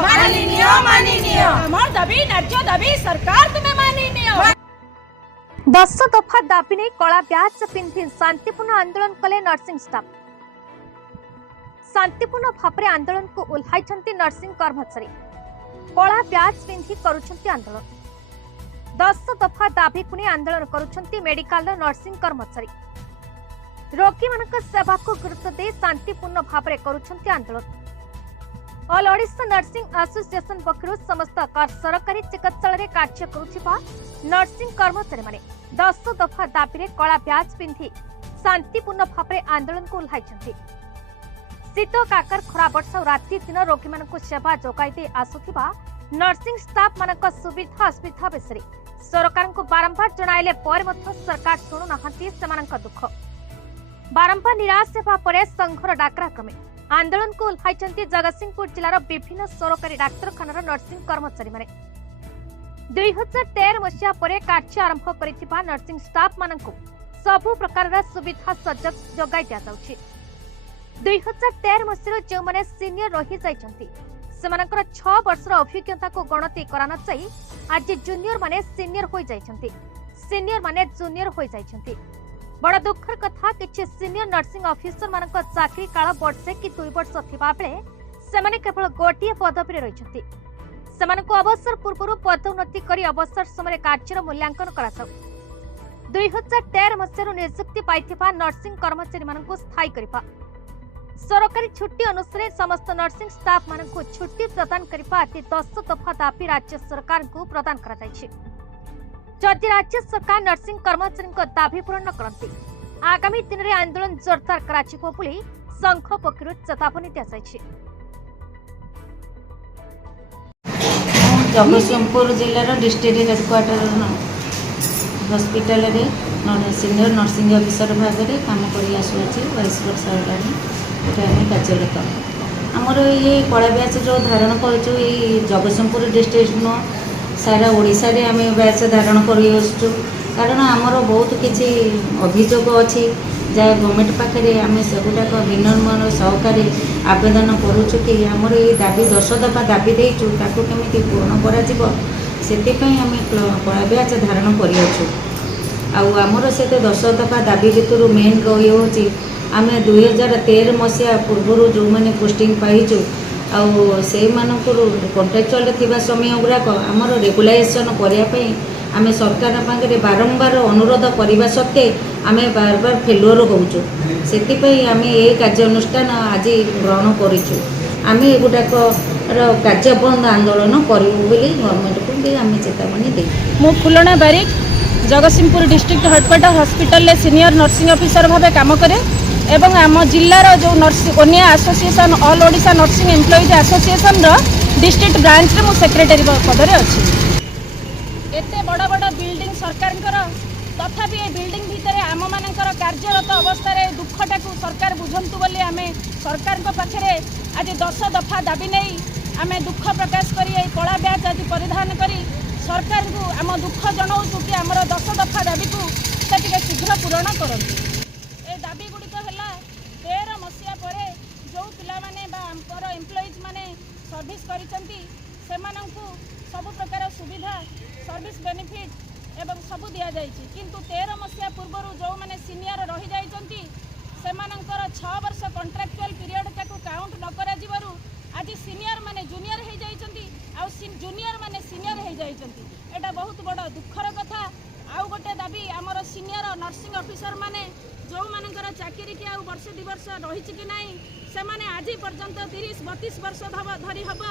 আমার দাবি ন্যায্য দাবি সরকার তুমি মানি নিও। 10 দফা দাবি नहीं कला ब्याज पिंधि शांतिपूर्ण आंदोलन कले नर्सिंग स्टाफ। शांतिपूर्ण भाव आंदोलन को उल्हाई नर्सिंग कर्मचारी कला ब्याज पिंधि करुछंती आंदोलन। 10 दफा दाबी को आंदोलन करुछंती मेडिकल नर्सिंग कर्मचारी रोगी मानक सेवा को गुरुत्व दे शांतिपूर्ण भाव करुछंती आंदोलन। ऑल ओडिशा नर्सिंग एसोसिएशन पक्षरु समस्त सरकारी चिकित्सालय कार्य करुथिबा नर्सिंग कर्मचारी माने 10 दफा दाबी कला ब्याज पिंधि शांतिपूर्ण भाव आंदोलन को उल्हाइछंती। शीत काकर खरा वर्षा और राति दिन रोगी मानक सेवा जोगाई दे आसुथिबा नर्सिंग स्टाफ मानक सुविधा असुविधा विषय सरकार को बारंबार जणाइले पर मध्य सरकार सुनु नाहंती सेमानक दुख। बारंबार निराश हेबा परे संघर डाकरा क्रमे आंदोलन को उल्हाइछंती जगतसिंहपुर जिलार विभिन्न सरकारी डाक्तरखानार नर्सिंग कर्मचारी माने। 2013 मसीहा परे कार्य आरंभ करिथिबा नर्सिंग स्टाफ मानकु सबु प्रकार सुविधा सजग जगाई दिया जाउछि। 2013 मसीह जो माने सीनियर रही जाइछंती सेमानकर 6 वर्षर अभिज्ञता को गणति कराना चाहिए। आज जूनियर माने सीनियर होई जाइछंती, सीनियर माने जूनियर होई जाइछंती। बड़ दुखर कथा किछि सीनियर नर्सिंग ऑफिसर मानक चाकरी काल वर्षे कि 2 वर्ष थिबा बेले सेमाने केवल गोटिए पदवी रे रहिछंती। सेमानकु अवसर पूर्व पदोन्नति करी अवसर समय कार्यर मूल्यांकन करा जाउ। 2013 मसीह नियुक्ति पाइथिबा नर्सिंग कर्मचारी मानकु स्थायी करिबा, सरकारी छुट्टी अनुसार समस्त नर्सिंग स्टाफ मानकु छुट्टी प्रदान करिबा अति 10 दफा दाबी राज्य सरकार को प्रदान करा जायछि। जदि राज्य सरकार नर्सिंग कर्मचारी दाबी पूरण करती आगामी दिन में आंदोलन जोरदार कराजिबो बोली संघ पक्षरु चेतावनी दिया जायछि। जगतसिंहपुर जिलार डिस्ट्रिक्ट हेडक्वार्टर हॉस्पिटल रे सीनियर नर्सिंग ऑफिसर भाग में काम कर आसुच्छे 22 वर्ष होगानी। कार्यरत आमर ये कला ब्याज जो धारण कर जगतसिंहपुर डिस्ट्रिक्ट नुह सारा ओडिशा रे आम ब्याज धारण कर कारण आमर बहुत किसी अभियोग अच्छी जहाँ गवर्नमेंट पाखे आम सेगुड़ाक विनम्र सहकारी आवेदन करुचु कि आमर ये दाबी 10 दफा दाबी देचु ताकू केमिति पूर्ण करा जिवो सेतिपई आम कला ब्याज धारण करियछु। आमर से 10 दफा दाबी भितर मेन रही होची आम 2013 मसीहा पूर्व जो मैंने पोस्टिंग पाइचु से कंट्राक्चुअल थिबा समय गुड़ाक आमर रेगुलाइजेशन करने आम सरकार पाखे बारंबार अनुरोध करने सत्वे आम बार बार फेलुअर होचु। से आम ये कार्यानुष्ठान आज ग्रहण करूँ। आम एगुड़ाक कार्य बंद आंदोलन करूँ गवर्नमेंट को भी आम चेतावनी दे। मु फुलना बारिक जगतसिंहपुर डिस्ट्रिक्ट हेडक्वार्टर हॉस्पिटल ले सीनियर नर्सिंग ऑफिसर भाव काम करे एवं आम जिलार जो नर्सिंग ओनिया association all Odisha nursing employees association district branch रे मु सेक्रेटरी पदरे अच्छी। एते बड़ बड़ बिल्डिंग सरकार तथापि ये बिल्डिंग भितर आम मानकर कार्यरत अवस्था दुखटा को सरकार बुझंतु बोली आम सरकार पाखे आज 10 दफा दाबी नहीं आम दुख प्रकाश करी कला ब्याज आज परिधान करी सरकार को आम दुख जनाऊँ कि आमर 10 दफा दाबी को शीघ्र पूरण करते। ए दाबी गुड़िक है 13 मसीहा पर जो पिलाने एम्प्लॉइज माने सर्विस करिसेंती सेमानंकु सब प्रकार सुविधा सर्विस बेनिफिट एवं सब दिया जाइछि किंतु 13 मसीहा पूर्व जो माने सीनियर रही जाइछंती सेमानंकर 6 वर्ष कॉन्ट्रैक्चुअल पीरियड ताकू काउंट न करा जिवरु आज सीनियर माने जूनियर हो जाइछंती आ जूनियर माने सीनियर हो जाइछंती। एटा बहुत बड़ दुखर कथा। आउ गोटे दाबी आमर सीनियर नर्सिंग ऑफिसर माने जो मानकर चाकरी की आउ वर्ष 2 वर्ष रही कि नहीं से माने आज पर्यंत 30-32 वर्ष धरी हम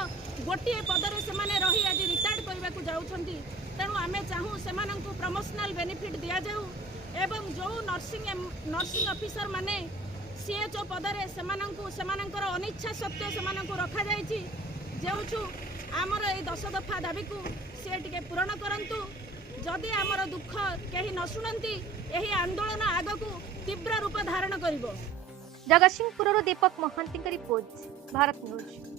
गोटे पदरे से माने रही आज रिटायर्ड करने को जाउछंती। तेणु आम चाहूँ से प्रमोशनल बेनिफिट दि जाऊ एवं जो नर्सिंग ऑफिसर माने सीएचओ पदरे से अनिच्छा सत्वे से रखा जाइछि। जेउछु आमर ए 10 दफा दाबी को सी टे पूरण करंतु। जदि आमर दुख कहीं न शुणती यही आंदोलन आग को तीव्र रूप धारण करिवो। जगतसिंहपुर दीपक महांती रिपोर्ट, भारत न्यूज।